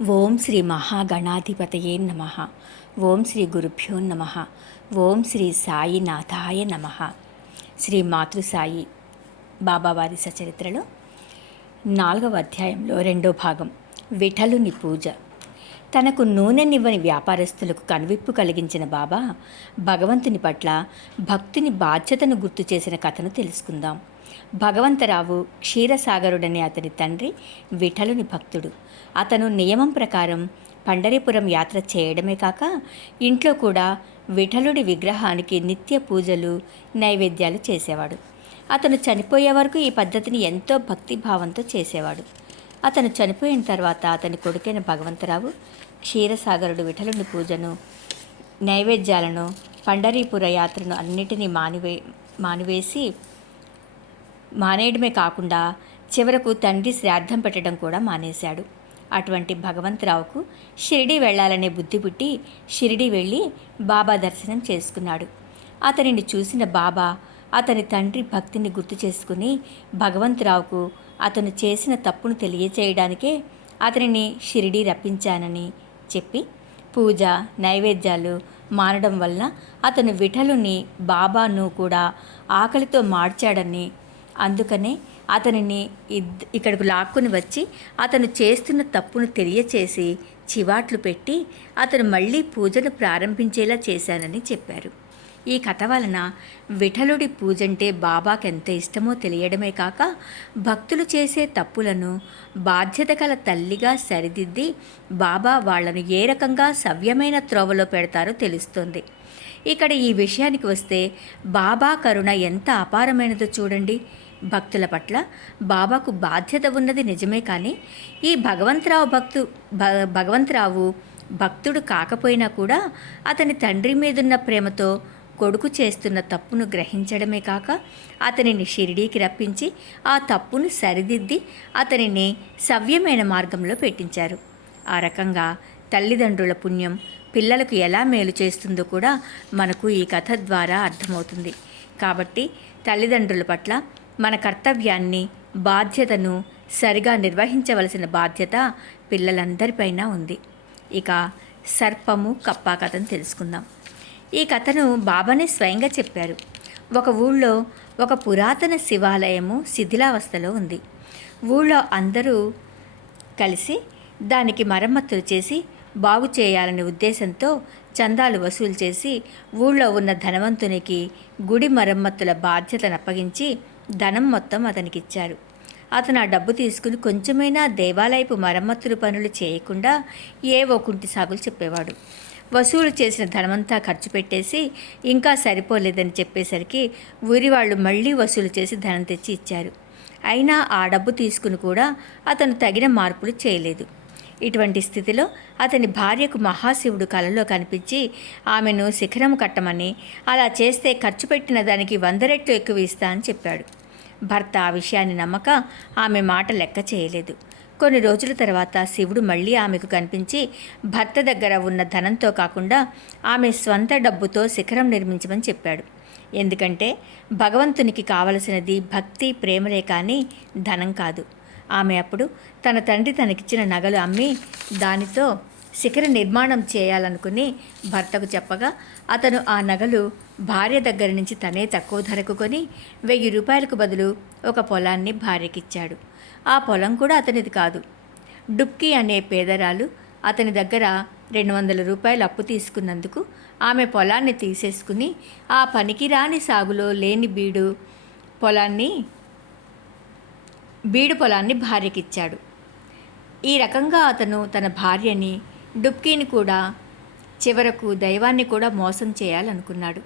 ఓం శ్రీ మహాగణాధిపతయే నమ. ఓం శ్రీ గురుభ్యో నమ. ఓం శ్రీ సాయినాథాయ నమ. శ్రీ మాతృసాయి బాబావారి సచరిత్రలో 4వ అధ్యాయంలో 2వ భాగం విఠలుని పూజ. తనకు నూనెనివ్వని వ్యాపారస్తులకు కనువిప్పు కలిగించిన బాబా భగవంతుని పట్ల భక్తుని బాధ్యతను గుర్తు చేసిన కథను తెలుసుకుందాం. భగవంతరావు క్షీరసాగరుడనే అతని తండ్రి విఠలుని భక్తుడు. అతను నియమం ప్రకారం పండరీపురం యాత్ర చేయడమే కాక ఇంట్లో కూడా విఠలుడి విగ్రహానికి నిత్య పూజలు నైవేద్యాలు చేసేవాడు. అతను చనిపోయే వరకు ఈ పద్ధతిని ఎంతో భక్తిభావంతో చేసేవాడు. అతను చనిపోయిన తర్వాత అతని కొడుకైన భగవంతరావు క్షీరసాగరుడు విఠలుని పూజను నైవేద్యాలను పండరీపుర యాత్రను అన్నిటినీ మానేయడమే కాకుండా చివరకు తండ్రి శ్రాద్ధం పెట్టడం కూడా మానేశాడు. అటువంటి భగవంతరావుకు షిరిడీ వెళ్ళాలనే బుద్ధి పుట్టి షిరిడీ వెళ్ళి బాబా దర్శనం చేసుకున్నాడు. అతనిని చూసిన బాబా అతని తండ్రి భక్తిని గుర్తు చేసుకుని భగవంతరావుకు అతను చేసిన తప్పును తెలియచేయడానికే అతనిని షిరిడీ రప్పించానని చెప్పి పూజ నైవేద్యాలు మానడం వల్ల అతను విఠలుని బాబాను కూడా ఆకలితో మార్చాడని, అందుకనే అతనిని ఇక్కడికి లాక్కుని వచ్చి అతను చేస్తున్న తప్పును తెలియచేసి చివాట్లు పెట్టి అతను మళ్ళీ పూజను ప్రారంభించేలా చేశానని చెప్పారు. ఈ కథ వలన విఠలుడి పూజంటే బాబాకెంత ఇష్టమో తెలియడమే కాక భక్తులు చేసే తప్పులను బాధ్యత గల తల్లిగా సరిదిద్ది బాబా వాళ్లను ఏ రకంగా సవ్యమైన త్రోవలో పెడతారో తెలుస్తోంది. ఇక్కడ ఈ విషయానికి వస్తే బాబా కరుణ ఎంత అపారమైనదో చూడండి. భక్తుల పట్ల బాబాకు బాధ్యత ఉన్నది నిజమే, కానీ ఈ భగవంతరావు భక్తుడు కాకపోయినా కూడా అతని తండ్రి మీదున్న ప్రేమతో కొడుకు చేస్తున్న తప్పును గ్రహించడమే కాక అతనిని షిరిడీకి రప్పించి ఆ తప్పును సరిదిద్ది అతనిని సవ్యమైన మార్గంలో పెట్టించారు. ఆ రకంగా తల్లిదండ్రుల పుణ్యం పిల్లలకు ఎలా మేలు చేస్తుందో కూడా మనకు ఈ కథ ద్వారా అర్థమవుతుంది. కాబట్టి తల్లిదండ్రుల పట్ల మన కర్తవ్యాన్ని బాధ్యతను సరిగా నిర్వహించవలసిన బాధ్యత పిల్లలందరిపైన ఉంది. ఇక సర్పము కప్పా కథను తెలుసుకుందాం. ఈ కథను బాబానే స్వయంగా చెప్పారు. ఒక ఊళ్ళో ఒక పురాతన శివాలయము శిథిలావస్థలో ఉంది. ఊళ్ళో అందరూ కలిసి దానికి మరమ్మతులు చేసి బాగు చేయాలనే ఉద్దేశంతో చందాలు వసూలు చేసి ఊళ్ళో ఉన్న ధనవంతునికి గుడి మరమ్మతుల బాధ్యతను అప్పగించి ధనం మొత్తం అతనికిచ్చారు. అతను ఆ డబ్బు తీసుకుని కొంచెమైనా దేవాలయపు మరమ్మతులు పనులు చేయకుండా ఏవో కుంటి సాగులు చెప్పేవాడు. వసూలు చేసిన ధనమంతా ఖర్చు పెట్టేసి ఇంకా సరిపోలేదని చెప్పేసరికి ఊరి వాళ్ళు మళ్ళీ వసూలు చేసి ధనం తెచ్చి ఇచ్చారు. అయినా ఆ డబ్బు తీసుకుని కూడా అతను తగిన మార్పులు చేయలేదు. ఇటువంటి స్థితిలో అతని భార్యకు మహాశివుడు కలలో కనిపించి ఆమెను శిఖరం కట్టమని, అలా చేస్తే ఖర్చు పెట్టిన దానికి 100 రెట్లు ఎక్కువ ఇస్తా అని చెప్పాడు. భర్త ఆ విషయాన్ని నమ్మక ఆమె మాట లెక్క చేయలేదు. కొన్ని రోజుల తర్వాత శివుడు మళ్ళీ ఆమెకు కనిపించి భర్త దగ్గర ఉన్న ధనంతో కాకుండా ఆమె స్వంత డబ్బుతో శిఖరం నిర్మించమని చెప్పాడు. ఎందుకంటే భగవంతునికి కావలసినది భక్తి ప్రేమలే కానీ ధనం కాదు. ఆమె అప్పుడు తన తండ్రి తనకిచ్చిన నగలు అమ్మి దానితో శిఖర నిర్మాణం చేయాలనుకుని భర్తకు చెప్పగా అతను ఆ నగలు భార్య దగ్గర నుంచి తనే తక్కువ ధరకు కొని 1000 రూపాయలకు బదులు ఒక పొలాన్ని భార్యకిచ్చాడు. ఆ పొలం కూడా అతనిది కాదు. డుబ్కి అనే పేదరాలు అతని దగ్గర 200 రూపాయలు అప్పు తీసుకున్నందుకు ఆమె పొలాన్ని తీసేసుకుని ఆ పనికిరాని సాగులో లేని బీడు పొలాన్ని భార్యకిచ్చాడు. ఈ రకంగా అతను తన భార్యని డుబ్కీని కూడా చివరకు దైవాన్ని కూడా మోసం చేయాలనుకున్నాడు.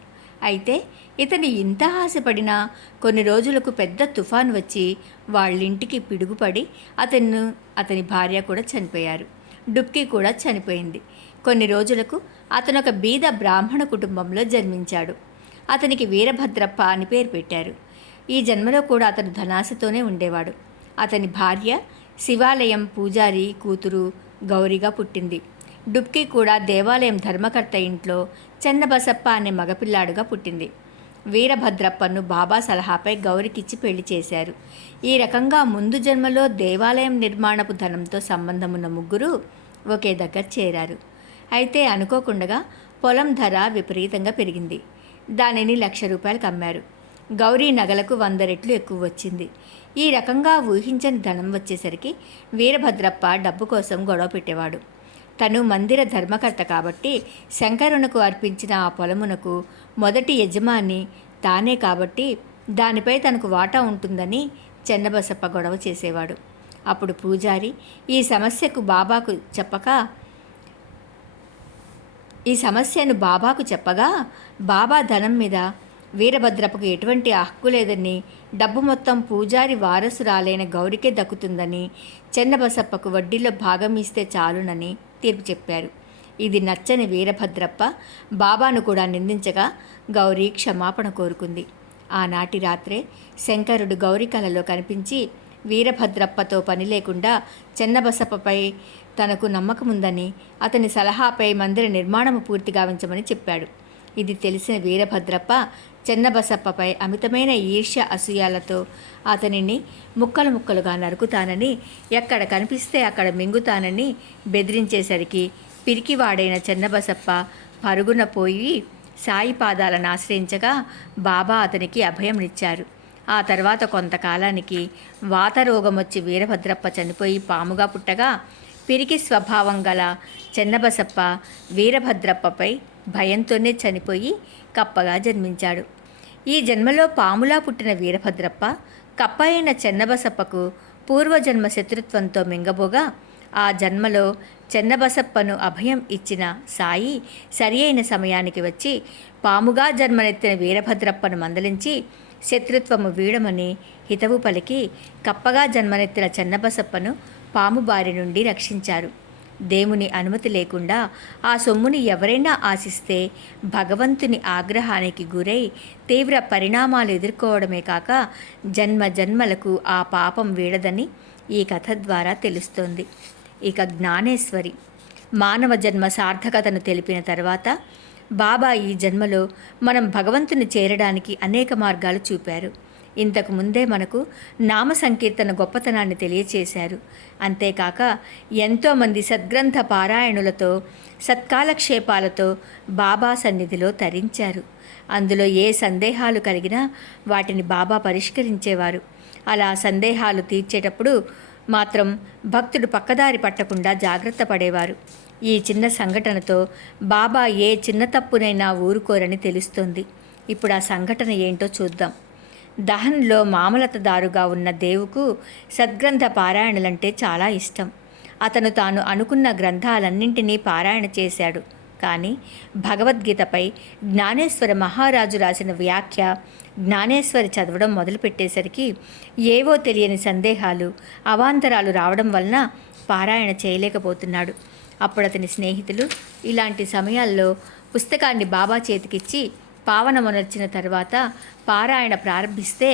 అయితే ఇతను ఇంత ఆశపడినా కొన్ని రోజులకు పెద్ద తుఫాను వచ్చి వాళ్ళింటికి పిడుగుపడి అతని భార్య కూడా చనిపోయారు. డుబ్కీ కూడా చనిపోయింది. కొన్ని రోజులకు అతను ఒక బీద బ్రాహ్మణ కుటుంబంలో జన్మించాడు. అతనికి వీరభద్రప్ప అని పేరు పెట్టారు. ఈ జన్మలో కూడా అతను ధనాశతోనే ఉండేవాడు. అతని భార్య శివాలయం పూజారి కూతురు గౌరిగా పుట్టింది. డుబ్కీ కూడా దేవాలయం ధర్మకర్త ఇంట్లో చెన్నబసప్ప అనే మగపిల్లాడుగా పుట్టింది. వీరభద్రప్పను బాబా సలహాపై గౌరికిచ్చి పెళ్లి చేశారు. ఈ రకంగా ముందు జన్మలో దేవాలయం నిర్మాణపు ధనంతో సంబంధమున్న ముగ్గురు ఒకే దగ్గర చేరారు. అయితే అనుకోకుండా పొలం ధర విపరీతంగా పెరిగింది. దానిని ₹1,00,000 అమ్మారు. గౌరీ నగలకు 100 రెట్లు ఎక్కువ వచ్చింది. ఈ రకంగా ఊహించని ధనం వచ్చేసరికి వీరభద్రప్ప డబ్బు కోసం గొడవ పెట్టేవాడు. తను మందిర ధర్మకర్త కాబట్టి శంకరునకు అర్పించిన ఆ పొలమునకు మొదటి యజమాని తానే కాబట్టి దానిపై తనకు వాటా ఉంటుందని చెన్నబసప్ప గొడవ చేసేవాడు. అప్పుడు పూజారి ఈ సమస్యను బాబాకు చెప్పగా బాబా ధనం మీద వీరభద్రప్పకు ఎటువంటి హక్కు లేదని, డబ్బు మొత్తం పూజారి వారసురాలైన గౌరికే దక్కుతుందని, చెన్నబసప్పకు వడ్డీలో భాగం ఇస్తే చాలునని తీర్పు చెప్పారు. ఇది నచ్చని వీరభద్రప్ప బాబాను కూడా నిందించగా గౌరీ క్షమాపణ కోరుకుంది. ఆనాటి రాత్రే శంకరుడు గౌరీ కలలో కనిపించి వీరభద్రప్పతో పని లేకుండా చెన్నబసప్పపై తనకు నమ్మకముందని, అతని సలహాపై మందిర నిర్మాణము పూర్తి గావించమని చెప్పాడు. ఇది తెలిసిన వీరభద్రప్ప చెన్నబసప్పపై అమితమైన ఈర్ష్య అసూయాలతో అతనిని ముక్కలు ముక్కలుగా నరుకుతానని, ఎక్కడ కనిపిస్తే అక్కడ మింగుతానని బెదిరించేసరికి పిరికివాడైన చెన్నబసప్ప పరుగున పోయి సాయి పాదాలను ఆశ్రయించగా బాబా అతనికి అభయంనిచ్చారు. ఆ తర్వాత కొంతకాలానికి వాతరోగం వచ్చి వీరభద్రప్ప చనిపోయి పాముగా పుట్టగా పిరికి స్వభావం గల చెన్నబసప్ప వీరభద్రప్పపై భయంతోనే చనిపోయి కప్పగా జన్మించాడు. ఈ జన్మలో పాములా పుట్టిన వీరభద్రప్ప కప్ప అయిన చెన్నబసప్పకు పూర్వజన్మ శత్రుత్వంతో మింగబోగా ఆ జన్మలో చెన్నబసప్పను అభయం ఇచ్చిన సాయి సరి అయిన సమయానికి వచ్చి పాముగా జన్మనెత్తిన వీరభద్రప్పను మందలించి శత్రుత్వము వీడమని హితవు పలికి కప్పగా జన్మనెత్తిన చెన్నబసప్పను పాము బారి నుండి రక్షించారు. దేవుని అనుమతి లేకుండా ఆ సొమ్ముని ఎవరైనా ఆశిస్తే భగవంతుని ఆగ్రహానికి గురై తీవ్ర పరిణామాలు ఎదుర్కోవడమే కాక జన్మ జన్మలకు ఆ పాపం వీడదని ఈ కథ ద్వారా తెలుస్తోంది. ఇక జ్ఞానేశ్వరి మానవ జన్మ సార్థకతను తెలిపిన తర్వాత బాబా ఈ జన్మలో మనం భగవంతుని చేరడానికి అనేక మార్గాలు చూపారు. ఇంతకు ముందే మనకు నామ సంకీర్తన గొప్పతనాన్ని తెలియచేశారు. అంతేకాక ఎంతోమంది సద్గ్రంథ పారాయణులతో సత్కాలక్షేపాలతో బాబా సన్నిధిలో తరించారు. అందులో ఏ సందేహాలు కలిగినా వాటిని బాబా పరిష్కరించేవారు. అలా సందేహాలు తీర్చేటప్పుడు మాత్రం భక్తుడు పక్కదారి పట్టకుండా జాగ్రత్త పడేవారు. ఈ చిన్న సంఘటనతో బాబా ఏ చిన్న తప్పునైనా ఊరుకోరని తెలుస్తోంది. ఇప్పుడు ఆ సంఘటన ఏంటో చూద్దాం. దహన్లో మామలతదారుగా ఉన్న దేవుకు సద్గ్రంథ పారాయణలంటే చాలా ఇష్టం. అతను తాను అనుకున్న గ్రంథాలన్నింటినీ పారాయణ చేశాడు. కానీ భగవద్గీతపై జ్ఞానేశ్వర మహారాజు రాసిన వ్యాఖ్య జ్ఞానేశ్వరి చదవడం మొదలుపెట్టేసరికి ఏవో తెలియని సందేహాలు, అవాంతరాలు రావడం వలన పారాయణ చేయలేకపోతున్నాడు. అప్పుడు అతని స్నేహితులు ఇలాంటి సమయాల్లో పుస్తకాన్ని బాబా చేతికిచ్చి పావనమునర్చిన తర్వాత పారాయణ ప్రారంభిస్తే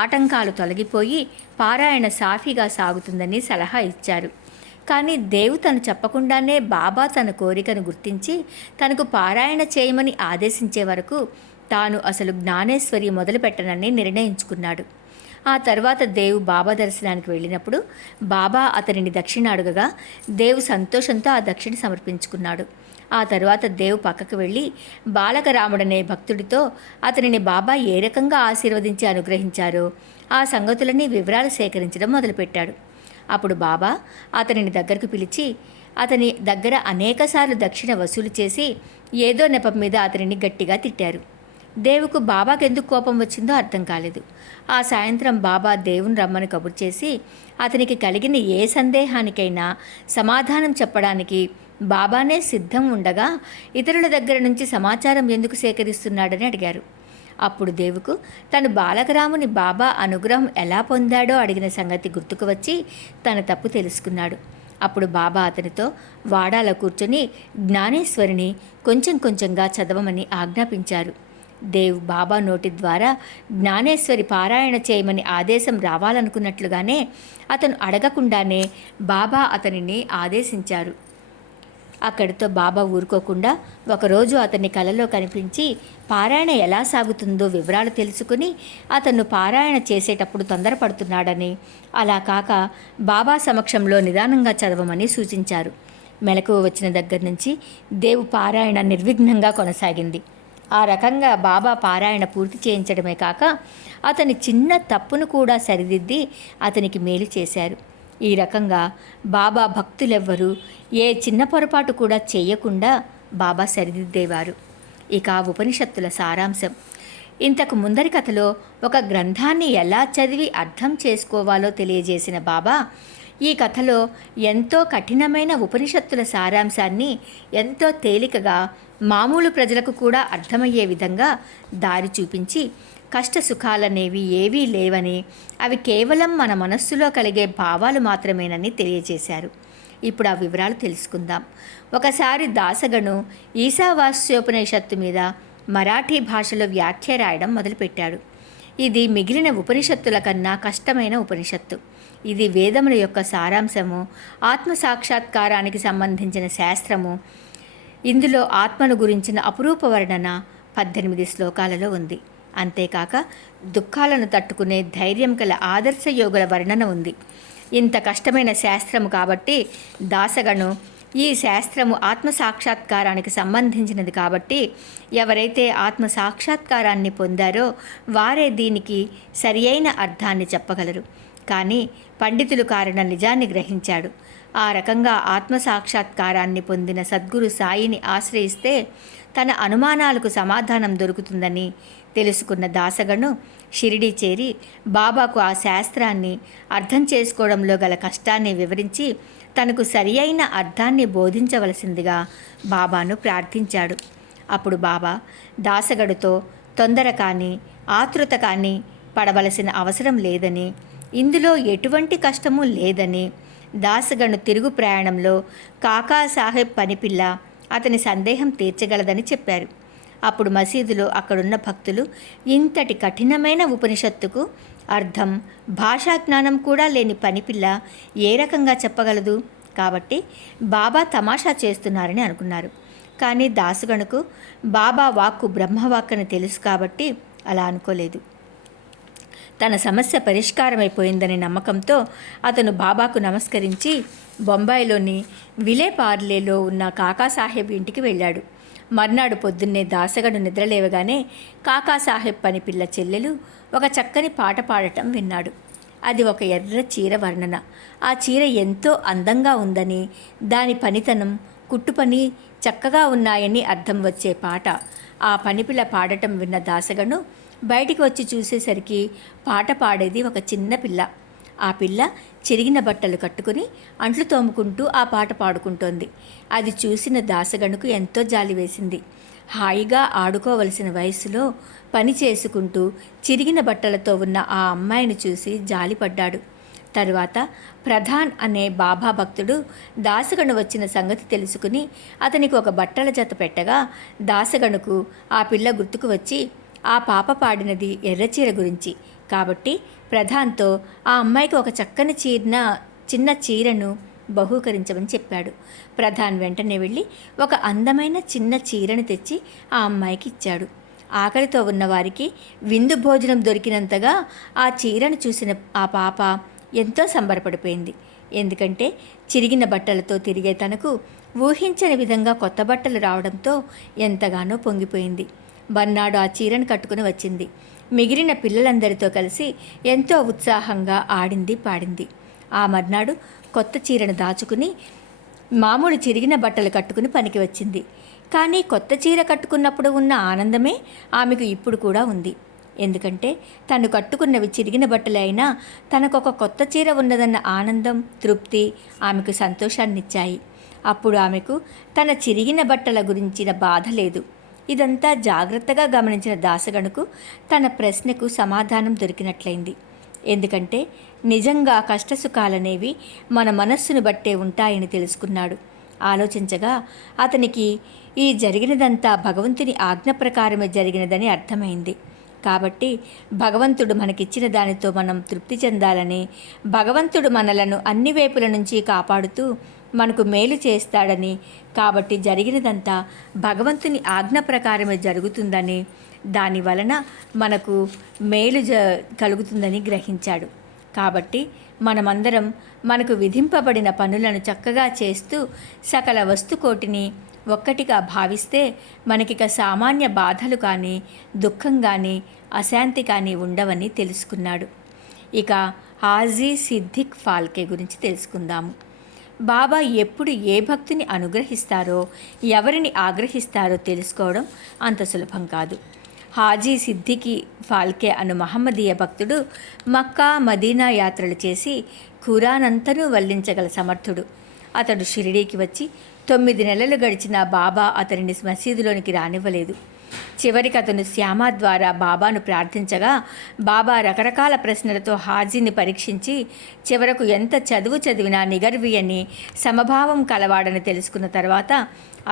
ఆటంకాలు తొలగిపోయి పారాయణ సాఫీగా సాగుతుందని సలహా ఇచ్చారు. కానీ దేవు తను చెప్పకుండానే బాబా తన కోరికను గుర్తించి తనకు పారాయణ చేయమని ఆదేశించే వరకు తాను అసలు జ్ఞానేశ్వరి మొదలుపెట్టనని నిర్ణయించుకున్నాడు. ఆ తర్వాత దేవు బాబా దర్శనానికి వెళ్ళినప్పుడు బాబా అతనిని దక్షిణ అడుగగా దేవు సంతోషంతో ఆ దక్షిణ సమర్పించుకున్నాడు. ఆ తర్వాత దేవు పక్కకు వెళ్ళి బాలకరాముడనే భక్తుడితో అతనిని బాబా ఏ రకంగా ఆశీర్వదించి అనుగ్రహించారో ఆ సంగతులని వివరాలు సేకరించడం మొదలుపెట్టాడు. అప్పుడు బాబా అతనిని దగ్గరకు పిలిచి అతని దగ్గర అనేకసార్లు దక్షిణ వసూలు చేసి ఏదో నెపం మీద అతనిని గట్టిగా తిట్టారు. దేవుకు బాబాకు ఎందుకు కోపం వచ్చిందో అర్థం కాలేదు. ఆ సాయంత్రం బాబా దేవుని రమ్మని కబురు చేసి అతనికి కలిగిన ఏ సందేహానికైనా సమాధానం చెప్పడానికి బాబానే సిద్ధం ఉండగా ఇతరుల దగ్గర నుంచి సమాచారం ఎందుకు సేకరిస్తున్నాడని అడిగారు. అప్పుడు దేవుకు తను బాలకరాముని బాబా అనుగ్రహం ఎలా పొందాడో అడిగిన సంగతి గుర్తుకు వచ్చి తన తప్పు తెలుసుకున్నాడు. అప్పుడు బాబా అతనితో వాడాలో కూర్చొని జ్ఞానేశ్వరిని కొంచెం కొంచెంగా చదవమని ఆజ్ఞాపించారు. దేవ్ బాబా నోటి ద్వారా జ్ఞానేశ్వరి పారాయణ చేయమని ఆదేశం రావాలనుకున్నట్లుగానే అతను అడగకుండానే బాబా అతనిని ఆదేశించారు. అక్కడితో బాబా ఊరుకోకుండా ఒకరోజు అతని కలలో కనిపించి పారాయణ ఎలా సాగుతుందో వివరాలు తెలుసుకుని అతను పారాయణ చేసేటప్పుడు తొందరపడుతున్నాడని, అలా కాక బాబా సమక్షంలో నిదానంగా చదవమని సూచించారు. మెలకువ వచ్చిన దగ్గర నుంచి దేవు పారాయణ నిర్విఘ్నంగా కొనసాగింది. ఆ రకంగా బాబా పారాయణ పూర్తి చేయించడమే కాక అతని చిన్న తప్పును కూడా సరిదిద్ది అతనికి మేలు చేశారు. ఈ రకంగా బాబా భక్తులెవ్వరూ ఏ చిన్న పొరపాటు కూడా చేయకుండా బాబా సరిదిద్దేవారు. ఇక ఉపనిషత్తుల సారాంశం. ఇంతకు ముందరి కథలో ఒక గ్రంథాన్ని ఎలా చదివి అర్థం చేసుకోవాలో తెలియజేసిన బాబా ఈ కథలో ఎంతో కఠినమైన ఉపనిషత్తుల సారాంశాన్ని ఎంతో తేలికగా మామూలు ప్రజలకు కూడా అర్థమయ్యే విధంగా దారి చూపించి కష్ట సుఖాలనేవి ఏవీ లేవని, అవి కేవలం మన మనస్సులో కలిగే భావాలు మాత్రమేనని తెలియజేశారు. ఇప్పుడు ఆ వివరాలు తెలుసుకుందాం. ఒకసారి దాసగను ఈశావాస్యోపనిషత్తు మీద మరాఠీ భాషలో వ్యాఖ్య రాయడం మొదలుపెట్టాడు. ఇది మిగిలిన ఉపనిషత్తుల కన్నా కష్టమైన ఉపనిషత్తు. ఇది వేదముల యొక్క సారాంశము, ఆత్మసాక్షాత్కారానికి సంబంధించిన శాస్త్రము. ఇందులో ఆత్మను గురించిన అపురూప వర్ణన 18 శ్లోకాలలో ఉంది. అంతేకాక దుఃఖాలను తట్టుకునే ధైర్యం గల ఆదర్శ యోగుల వర్ణన ఉంది. ఇంత కష్టమైన శాస్త్రము కాబట్టి దాసగను ఈ శాస్త్రము ఆత్మసాక్షాత్కారానికి సంబంధించినది కాబట్టి ఎవరైతే ఆత్మసాక్షాత్కారాన్ని పొందారో వారే దీనికి సరియైన అర్థాన్ని చెప్పగలరు. కానీ పండితులు కారణ నిజాన్ని గ్రహించాడు. ఆ రకంగా ఆత్మసాక్షాత్కారాన్ని పొందిన సద్గురు సాయిని ఆశ్రయిస్తే తన అనుమానాలకు సమాధానం దొరుకుతుందని తెలుసుకున్న దాసగను షిరిడీ చేరి బాబాకు ఆ శాస్త్రాన్ని అర్థం చేసుకోవడంలో గల కష్టాన్ని వివరించి తనకు సరి అయిన అర్థాన్ని బోధించవలసిందిగా బాబాను ప్రార్థించాడు. అప్పుడు బాబా దాసగడుతో తొందర కానీ ఆతృత కానీ పడవలసిన అవసరం లేదని, ఇందులో ఎటువంటి కష్టము లేదని, దాసగను తిరుగు ప్రయాణంలో కాకాసాహెబ్ పనిపిల్ల అతని సందేహం తీర్చగలదని చెప్పారు. అప్పుడు మసీదులో అక్కడున్న భక్తులు ఇంతటి కఠినమైన ఉపనిషత్తుకు అర్థం, భాషా జ్ఞానం కూడా లేని పనిపిల్ల ఏ రకంగా చెప్పగలదు? కాబట్టి బాబా తమాషా చేస్తున్నారని అనుకున్నారు. కానీ దాసుగణకు బాబా వాక్కు బ్రహ్మవాక్కని తెలుసు కాబట్టి అలా అనుకోలేదు. తన సమస్య పరిష్కారమైపోయిందనే నమ్మకంతో అతను బాబాకు నమస్కరించి బొంబాయిలోని విలేపార్లేలో ఉన్న కాకాసాహెబ్ ఇంటికి వెళ్ళాడు. మర్నాడు పొద్దున్నే దాసగడు నిద్రలేవగానే కాకాసాహెబ్ పనిపిల్ల చెల్లెలు ఒక చక్కని పాట పాడటం విన్నాడు. అది ఒక ఎర్ర చీర వర్ణన. ఆ చీర ఎంతో అందంగా ఉందని, దాని పనితనం, కుట్టుపని చక్కగా ఉన్నాయని అర్థం వచ్చే పాట. ఆ పనిపిల్ల పాడటం విన్న దాసగను బయటికి వచ్చి చూసేసరికి పాట పాడేది ఒక చిన్న పిల్ల. ఆ పిల్ల చిరిగిన బట్టలు కట్టుకుని అంట్లు తోముకుంటూ ఆ పాట పాడుకుంటోంది. అది చూసిన దాసగణుకు ఎంతో జాలి వేసింది. హాయిగా ఆడుకోవలసిన వయసులో పని చేసుకుంటూ చిరిగిన బట్టలతో ఉన్న ఆ అమ్మాయిని చూసి జాలిపడ్డాడు. తరువాత ప్రధాన్ అనే బాబా భక్తుడు దాసగణు వచ్చిన సంగతి తెలుసుకుని అతనికి ఒక బట్టల జత పెట్టగా దాసగణుకు ఆ పిల్ల గుర్తుకు వచ్చి ఆ పాప పాడినది ఎర్రచీర గురించి కాబట్టి ప్రధాన్తో ఆ అమ్మాయికి ఒక చక్కని చిన్న చీరను బహూకరించమని చెప్పాడు. ప్రధాన్ వెంటనే వెళ్ళి ఒక అందమైన చిన్న చీరను తెచ్చి ఆ అమ్మాయికి ఇచ్చాడు. ఆకలితో ఉన్నవారికి విందు భోజనం దొరికినంతగా ఆ చీరను చూసిన ఆ పాప ఎంతో సంబరపడిపోయింది. ఎందుకంటే చిరిగిన బట్టలతో తిరిగే తనకు ఊహించని విధంగా కొత్త బట్టలు రావడంతో ఎంతగానో పొంగిపోయింది. మర్నాడు ఆ చీరను కట్టుకుని వచ్చింది. మిగిలిన పిల్లలందరితో కలిసి ఎంతో ఉత్సాహంగా ఆడింది, పాడింది. ఆ మర్నాడు కొత్త చీరను దాచుకుని మామూలు చిరిగిన బట్టలు కట్టుకుని పనికి వచ్చింది. కానీ కొత్త చీర కట్టుకున్నప్పుడు ఉన్న ఆనందమే ఆమెకు ఇప్పుడు కూడా ఉంది. ఎందుకంటే తను కట్టుకున్నవి చిరిగిన బట్టలే అయినా తనకొక కొత్త చీర ఉన్నదన్న ఆనందం, తృప్తి ఆమెకు సంతోషాన్నిచ్చాయి. అప్పుడు ఆమెకు తన చిరిగిన బట్టల గురించిన బాధ లేదు. ఇదంతా జాగ్రత్తగా గమనించిన దాసగణుకు తన ప్రశ్నకు సమాధానం దొరికినట్లయింది. ఎందుకంటే నిజంగా కష్టసుఖాలనేవి మన మనస్సును బట్టే ఉంటాయని తెలుసుకున్నాడు. ఆలోచించగా అతనికి ఈ జరిగినదంతా భగవంతుని ఆజ్ఞ ప్రకారమే జరిగినదని అర్థమైంది. కాబట్టి భగవంతుడు మనకిచ్చిన దానితో మనం తృప్తి చెందాలని, భగవంతుడు మనలను అన్ని వైపుల నుంచి కాపాడుతూ మనకు మేలు చేస్తాడని, కాబట్టి జరిగినదంతా భగవంతుని ఆజ్ఞ ప్రకారమే జరుగుతుందని, దాని వలన మనకు మేలు కలుగుతుందని గ్రహించాడు. కాబట్టి మనమందరం మనకు విధింపబడిన పనులను చక్కగా చేస్తూ సకల వస్తుకోటిని ఒక్కటిగా భావిస్తే మనకిక సామాన్య బాధలు కానీ, దుఃఖం కానీ, అశాంతి కానీ ఉండవని తెలుసుకున్నాడు. ఇక హాజీ సిద్దిక్ ఫాల్కే గురించి తెలుసుకుందాము. బాబా ఎప్పుడు ఏ భక్తుని అనుగ్రహిస్తారో, ఎవరిని ఆగ్రహిస్తారో తెలుసుకోవడం అంత సులభం కాదు. హాజీ సిద్దికి ఫాల్కే అను మహమ్మదీయ భక్తుడు మక్కా, మదీనా యాత్రలు చేసి ఖురానంతనూ వల్లించగల సమర్థుడు. అతడు షిరిడీకి వచ్చి 9 నెలలు గడిచిన బాబా అతనిని మసీదులోనికి రానివ్వలేదు. చివరికి అతను శ్యామ ద్వారా బాబాను ప్రార్థించగా బాబా రకరకాల ప్రశ్నలతో హాజీని పరీక్షించి చివరకు ఎంత చదువు చదివినా నిగర్వియని, సమభావం కలవాడని తెలుసుకున్న తర్వాత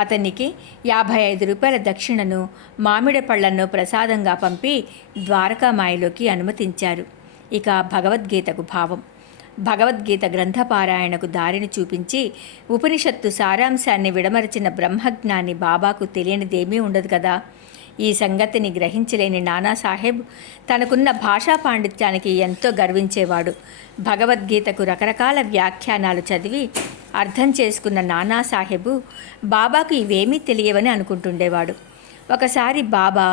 అతనికి 55 రూపాయల దక్షిణను, మామిడి పళ్లను ప్రసాదంగా పంపి ద్వారకామాయిలోకి అనుమతించారు. ఇక భగవద్గీతకు భావం. భగవద్గీత గ్రంథపారాయణకు దారిని చూపించి ఉపనిషత్తు సారాంశాన్ని విడమరచిన బ్రహ్మజ్ఞాని బాబాకు తెలియనిదేమీ ఉండదు కదా. ఈ సంగతిని గ్రహించలేని నానాసాహెబ్ తనకున్న భాషా పాండిత్యానికి ఎంతో గర్వించేవాడు. భగవద్గీతకు రకరకాల వ్యాఖ్యానాలు చదివి అర్థం చేసుకున్న నానాసాహెబు బాబాకు ఇవేమీ తెలియవని అనుకుంటుండేవాడు. ఒకసారి బాబా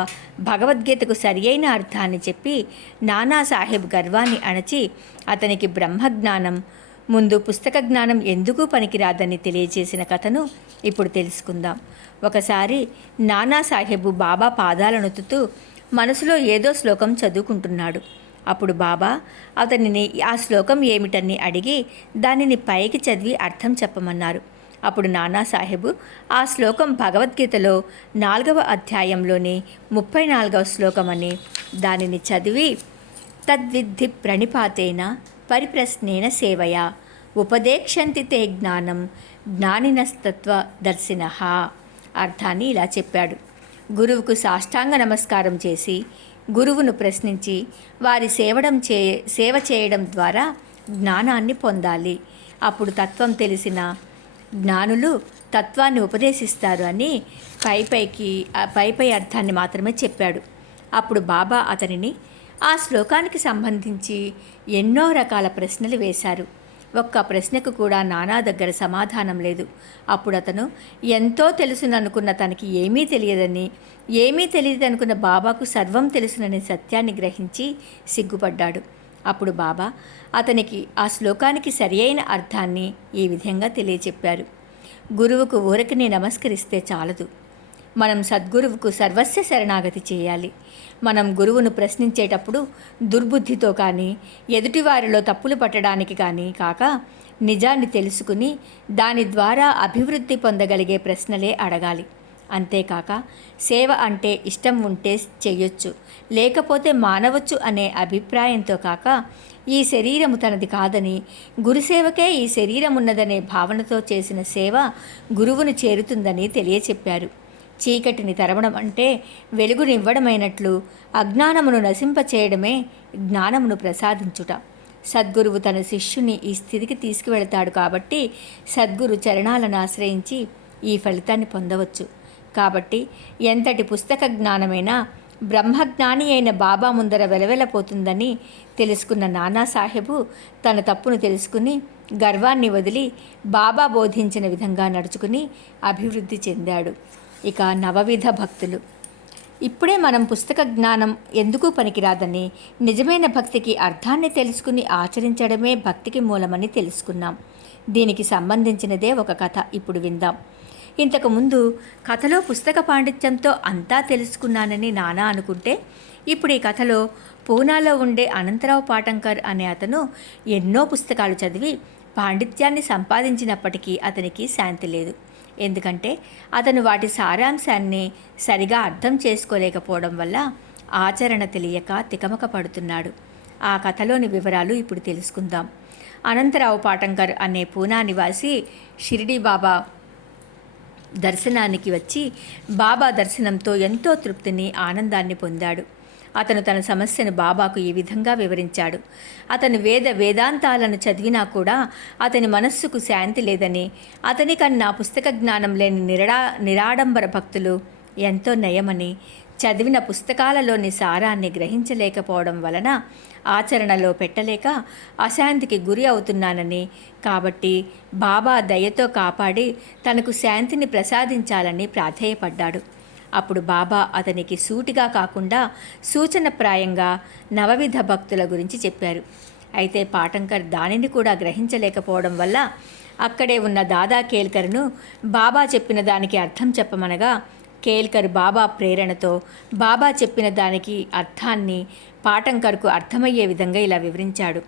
భగవద్గీతకు సరియైన అర్థాన్ని చెప్పి నానాసాహెబ్ గర్వాన్ని అణచి అతనికి బ్రహ్మజ్ఞానం ముందు పుస్తక జ్ఞానం ఎందుకు పనికిరాదని తెలియజేసిన కథను ఇప్పుడు తెలుసుకుందాం. ఒకసారి నానాసాహెబు బాబా పాదాలనొత్తుతూ మనసులో ఏదో శ్లోకం చదువుకుంటున్నాడు. అప్పుడు బాబా అతనిని ఆ శ్లోకం ఏమిటని అడిగి దానిని పైకి చదివి అర్థం చెప్పమన్నారు. అప్పుడు నానాసాహెబు ఆ శ్లోకం భగవద్గీతలో 4వ అధ్యాయంలోని 34వ శ్లోకమని దానిని చదివి తద్విద్ధి ప్రణిపాతేన పరిప్రశ్నేన సేవయా ఉపదేక్షంతి తే జ్ఞానం జ్ఞానినస్తత్వ దర్శినః అర్థాన్ని ఇలా చెప్పాడు. గురువుకు సాష్టాంగ నమస్కారం చేసి గురువును ప్రశ్నించి వారి సేవ చేయడం ద్వారా జ్ఞానాన్ని పొందాలి. అప్పుడు తత్వం తెలిసిన జ్ఞానులు తత్వాన్ని ఉపదేశిస్తారు అని పై అర్థాన్ని మాత్రమే చెప్పాడు. అప్పుడు బాబా అతనిని ఆ శ్లోకానికి సంబంధించి ఎన్నో రకాల ప్రశ్నలు వేశారు. ఒక్క ప్రశ్నకు కూడా నానా దగ్గర సమాధానం లేదు. అప్పుడు అతను ఎంతో తెలుసుననుకున్న తనకి ఏమీ తెలియదనుకున్న బాబాకు సర్వం తెలుసుననే సత్యాన్ని గ్రహించి సిగ్గుపడ్డాడు. అప్పుడు బాబా అతనికి ఆ శ్లోకానికి సరియైన అర్థాన్ని ఈ విధంగా తెలియచెప్పారు. గురువుకు ఊరకనే నమస్కరిస్తే చాలదు. మనం సద్గురువుకు సర్వస్వ శరణాగతి చేయాలి. మనం గురువును ప్రశ్నించేటప్పుడు దుర్బుద్ధితో కానీ, ఎదుటివారిలో తప్పులు పట్టడానికి కానీ కాక నిజాన్ని తెలుసుకుని దాని ద్వారా అభివృద్ధి పొందగలిగే ప్రశ్నలే అడగాలి. అంతేకాక సేవ అంటే ఇష్టం ఉంటే చెయ్యొచ్చు, లేకపోతే మానవచ్చు అనే అభిప్రాయంతో కాక ఈ శరీరము తనది కాదని, గురుసేవకే ఈ శరీరం ఉన్నదనే భావనతో చేసిన సేవ గురువును చేరుతుందని తెలియచెప్పారు. చీకటిని తరవడం అంటే వెలుగునివ్వడమైనట్లు అజ్ఞానమును నశింపచేయడమే జ్ఞానమును ప్రసాదించుట. సద్గురువు తన శిష్యుని ఈ స్థితికి తీసుకువెళతాడు కాబట్టి సద్గురు చరణాలను ఆశ్రయించి ఈ ఫలితాన్ని పొందవచ్చు. కాబట్టి ఎంతటి పుస్తక జ్ఞానమైనా బ్రహ్మజ్ఞాని అయిన బాబా ముందర వెలవెలపోతుందని తెలుసుకున్న నానాసాహెబు తన తప్పును తెలుసుకుని గర్వాన్ని వదిలి బాబా బోధించిన విధంగా నడుచుకుని అభివృద్ధి చెందాడు. ఇక నవవిధ భక్తులు. ఇప్పుడే మనం పుస్తక జ్ఞానం ఎందుకు పనికిరాదని, నిజమైన భక్తికి అర్థాన్ని తెలుసుకుని ఆచరించడమే భక్తికి మూలమని తెలుసుకున్నాం. దీనికి సంబంధించినదే ఒక కథ ఇప్పుడు విందాం. ఇంతకుముందు కథలో పుస్తక పాండిత్యంతో అంతా తెలుసుకున్నానని నానా అనుకుంటే, ఇప్పుడు ఈ కథలో పూనాలో ఉండే అనంతరావు పాటంకర్ అనే అతను ఎన్నో పుస్తకాలు చదివి పాండిత్యాన్ని సంపాదించినప్పటికీ అతనికి శాంతి లేదు. ఎందుకంటే అతను వాటి సారాంశాన్ని సరిగా అర్థం చేసుకోలేకపోవడం వల్ల ఆచరణ తెలియక తికమక పడుతున్నాడు. ఆ కథలోని వివరాలు ఇప్పుడు తెలుసుకుందాం. అనంతరావు పాటంకర్ అనే పూనా నివాసి షిరిడీ బాబా దర్శనానికి వచ్చి బాబా దర్శనంతో ఎంతో తృప్తిని, ఆనందాన్ని పొందాడు. అతను తన సమస్యను బాబాకు ఈ విధంగా వివరించాడు. అతను వేదాంతాలను చదివినా కూడా అతని మనస్సుకు శాంతి లేదని, అతని కన్నా పుస్తక జ్ఞానం లేని నిరాడంబర భక్తులు ఎంతో నయమని, చదివిన పుస్తకాలలోని సారాన్ని గ్రహించలేకపోవడం వలన ఆచరణలో పెట్టలేక అశాంతికి గురి అవుతున్నానని, కాబట్టి బాబా దయతో కాపాడి తనకు శాంతిని ప్రసాదించాలని ప్రాధేయపడ్డాడు. అప్పుడు బాబా అతనికి సూటిగా కాకుండా సూచనప్రాయంగా నవవిధ భక్తుల గురించి చెప్పారు. అయితే పాటంకర్ దానిని కూడా గ్రహించలేకపోవడం వల్ల అక్కడే ఉన్న దాదా కేల్కర్ను బాబా చెప్పిన దానికి అర్థం చెప్పమనగా, కేల్కర్ బాబా ప్రేరణతో బాబా చెప్పిన దానికి అర్థాన్ని పాటంకర్కు అర్థమయ్యే విధంగా ఇలా వివరించాడు.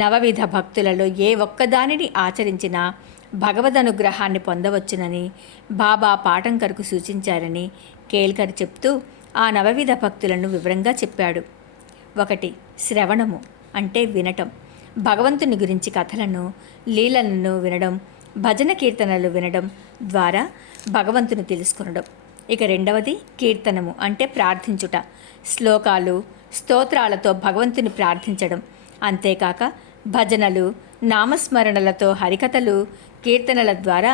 నవవిధ భక్తులలో ఏ ఒక్కదానిని ఆచరించినా భగవదనుగ్రహాన్ని పొందవచ్చునని బాబా పాటంకర్కు సూచించారని కేల్కర్ చెప్తూ ఆ నవవిధ భక్తులను వివరంగా చెప్పాడు. 1. శ్రవణము అంటే వినటం. భగవంతుని గురించి కథలను, లీలలను వినడం, భజన కీర్తనలు వినడం ద్వారా భగవంతుని తెలుసుకొనడం. ఇక 2వది కీర్తనము అంటే ప్రార్థించుట. శ్లోకాలు, స్తోత్రాలతో భగవంతుని ప్రార్థించడం. అంతేకాక భజనలు, నామస్మరణలతో హరికథలు, కీర్తనల ద్వారా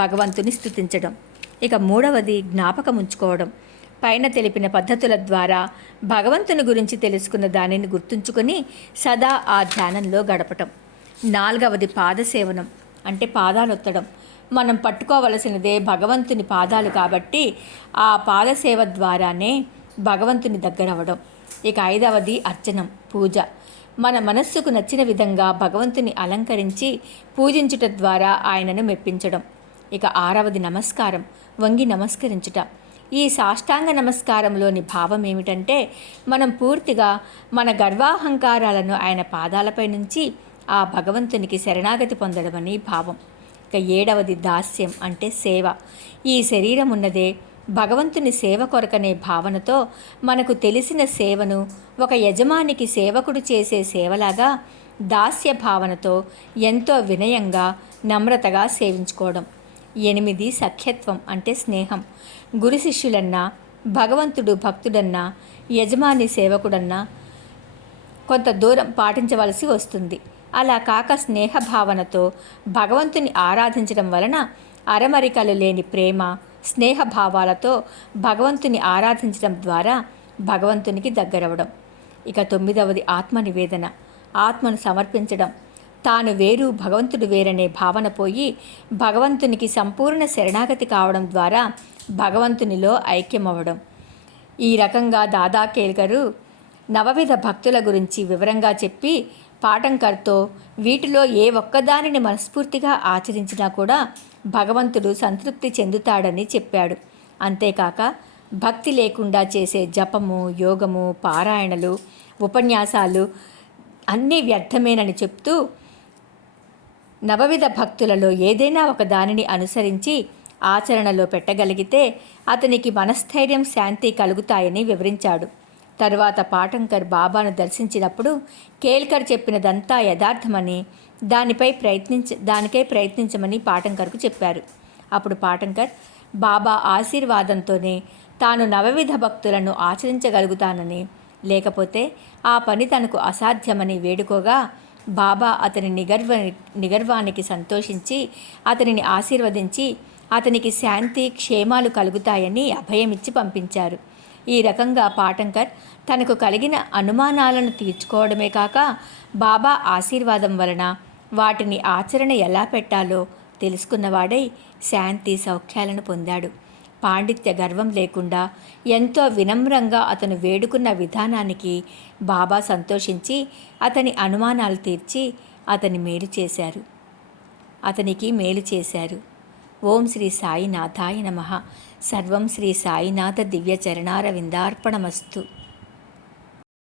భగవంతుని స్తుతించడం. ఇక 3వది జ్ఞాపకముంచుకోవడం. పైన తెలిపిన పద్ధతుల ద్వారా భగవంతుని గురించి తెలుసుకున్న దానిని గుర్తుంచుకొని సదా ఆ ధ్యానంలో గడపటం. 4వది పాదసేవనం అంటే పాదాలొత్తడం. మనం పట్టుకోవలసినదే భగవంతుని పాదాలు కాబట్టి ఆ పాదసేవ ద్వారానే భగవంతుని దగ్గరవడం. ఇక 5వది అర్చనం, పూజ. మన మనస్సుకు నచ్చిన విధంగా భగవంతుని అలంకరించి పూజించుట ద్వారా ఆయనను మెప్పించడం. ఇక 6వది నమస్కారం, వంగి నమస్కరించుట. ఈ సాష్టాంగ నమస్కారంలోని భావం ఏమిటంటే మనం పూర్తిగా మన గర్వాహంకారాలను ఆయన పాదాలపై నుంచి ఆ భగవంతునికి శరణాగతి పొందడమని భావం. ఇక 7వది దాస్యం అంటే సేవ. ఈ శరీరం ఉన్నదే భగవంతుని సేవ కొరకనే భావనతో మనకు తెలిసిన సేవను ఒక యజమానికి సేవకుడు చేసే సేవలాగా దాస్య భావనతో ఎంతో వినయంగా, నమ్రతగా సేవించుకోవడం. 8 సఖ్యత్వం అంటే స్నేహం. గురు శిష్యులన్నా, భగవంతుడు భక్తుడన్నా, యజమాని సేవకుడన్నా కొంత దూరం పాటించవలసి వస్తుంది. అలా కాక స్నేహభావనతో భగవంతుని ఆరాధించడం వలన అరమరికలు లేని ప్రేమ, స్నేహభావాలతో భగవంతుని ఆరాధించడం ద్వారా భగవంతునికి దగ్గరవడం. ఇక 9వది ఆత్మనివేదన, ఆత్మను సమర్పించడం. తాను వేరు, భగవంతుడు వేరనే భావన పోయి భగవంతునికి సంపూర్ణ శరణాగతి కావడం ద్వారా భగవంతునిలో ఐక్యమవ్వడం. ఈ రకంగా దాదా కేల్కరు నవవిధ భక్తుల గురించి వివరంగా చెప్పి పాటంకర్తో వీటిలో ఏ ఒక్కదానిని మనస్ఫూర్తిగా ఆచరించినా కూడా భగవంతుడు సంతృప్తి చెందుతాడని చెప్పాడు. అంతేకాక భక్తి లేకుండా చేసే జపము, యోగము, పారాయణలు, ఉపన్యాసాలు అన్నీ వ్యర్థమేనని చెప్తూ నవవిధ భక్తులలో ఏదైనా ఒక దానిని అనుసరించి ఆచరణలో పెట్టగలిగితే అతనికి మనస్థైర్యం, శాంతి కలుగుతాయని వివరించాడు. తరువాత పాటంకర్ బాబాను దర్శించినప్పుడు కేల్కర్ చెప్పినదంతా యథార్థమని, దానికై ప్రయత్నించమని పాటంకర్కు చెప్పారు. అప్పుడు పాటంకర్ బాబా ఆశీర్వాదంతోనే తాను నవవిధ భక్తులను ఆచరించగలుగుతానని, లేకపోతే ఆ పని తనకు అసాధ్యమని వేడుకోగా బాబా అతని నిగర్వానికి సంతోషించి అతనిని ఆశీర్వదించి అతనికి శాంతి, క్షేమాలు కలుగుతాయని అభయమిచ్చి పంపించారు. ఈ రకంగా పాటంకర్ తనకు కలిగిన అనుమానాలను తీర్చుకోవడమే కాక బాబా ఆశీర్వాదం వలన వాటిని ఆచరణ ఎలా పెట్టాలో తెలుసుకున్నవాడై శాంతి, సౌఖ్యాలను పొందాడు. పాండిత్య గర్వం లేకుండా ఎంతో వినమ్రంగా అతను వేడుకున్న విధానానికి బాబా సంతోషించి అతని అనుమానాలు తీర్చి అతనికి మేలు చేశారు. ఓం శ్రీ సాయినాథాయ నమః. సర్వం శ్రీ సాయినాథ దివ్య చరణారవిందార్పణమస్తు.